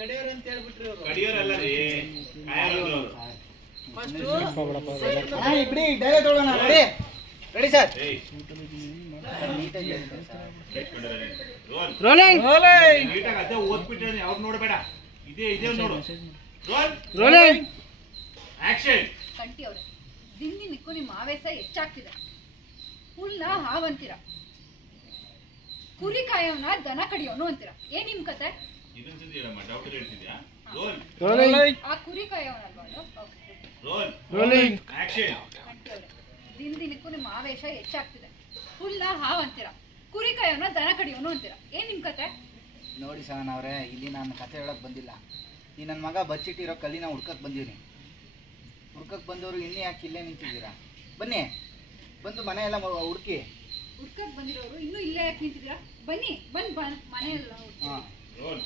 ಕಡಿಯೋರ್ ಅಂತ ಹೇಳ್ಬಿಟ್ರಿ ಅವರು. ಕಡಿಯೋರಲ್ಲ ರೀ, ಕಾಯೋರು. ಫಸ್ಟ್ ಬಿಡಿ ಡೈರೆಕ್ಟ್ ಹೋಗೋಣ. Ready ready sir. ರೋಲಿಂಗ್ ನೀಟಾಗಿ ಅದೇ ಓದ್ಬಿಟ್ಟೆ ಅವ್ರು ನೋಡಬೇಡ. ಇದೇ ನೋಡು. Rolling action. ಕಂಟಿ ಅವ್ರೆ, ದಿನದಿನಕ್ಕೂ ನಿಮ್ಮ ಆವೇಶ ಹೆಚ್ಚಾಗ್ತಿದೆ. ಹುಲ್ಲ ಹಾವಂತೀರ, ಕುರಿ ಕಾಯೋನ ದನ ಕಡಿಯೋನು ಅಂತೀರ. ಏನ್ ನಿಮ್ ಕತೆ? ಇದೊಂದ್ಸತಿ ಹೇಳಮ್ಮ, ಡೌಟ್ ಹೇಳ್ತಿದ್ಯಾ? ಆ ಕುರಿ ಕಾಯೋನಲ್ವಾ? Rolling action. ಕಂಟಿ ಅವ್ರೆ, ದಿನದಿನಕ್ಕೂ ನಿಮ್ಮ ಆವೇಶ ಹೆಚ್ಚಾಗ್ತಿದೆ. ಹುಲ್ಲ ಹಾವಂತೀರ, ಕುರಿ ಕಾಯೋನ ದನ ಕಡಿಯೋನು ಅಂತೀರ. ಏನ್ ನಿಮ್ ಕತೆ? ನೋಡಿ ಸಹನ ಅವರೇ, ಇಲ್ಲಿ ನಾನು ಕತೆ ಹೇಳಕ್ ಬಂದಿಲ್ಲ. ಈ ನನ್ನ ಮಗ ಬಚ್ಚಿಟ್ಟಿರೋ ಕಲ್ಲಿನ ಹುಡ್ಕಕ್ ಬಂದೀನಿ. ಹುಡ್ಕಕ್ ಬಂದವರು ಇನ್ನೇ ಯಾಕೆ ಇಲ್ಲೇ ನಿಂತಿದ್ದೀರಾ? ಬನ್ನಿ, ಬಂದು ಮನೆ ಎಲ್ಲ ಹುಡುಕಿ. ಹುಡ್ಕಕ್ ಬಂದಿರೋರು ಇನ್ನೂ ಇಲ್ಲೇ ಯಾಕೆ ನಿಂತಿದ್ದೀರಾ? ಬನ್ನಿ, ಮನೆಯೆಲ್ಲ ರೋಲ್.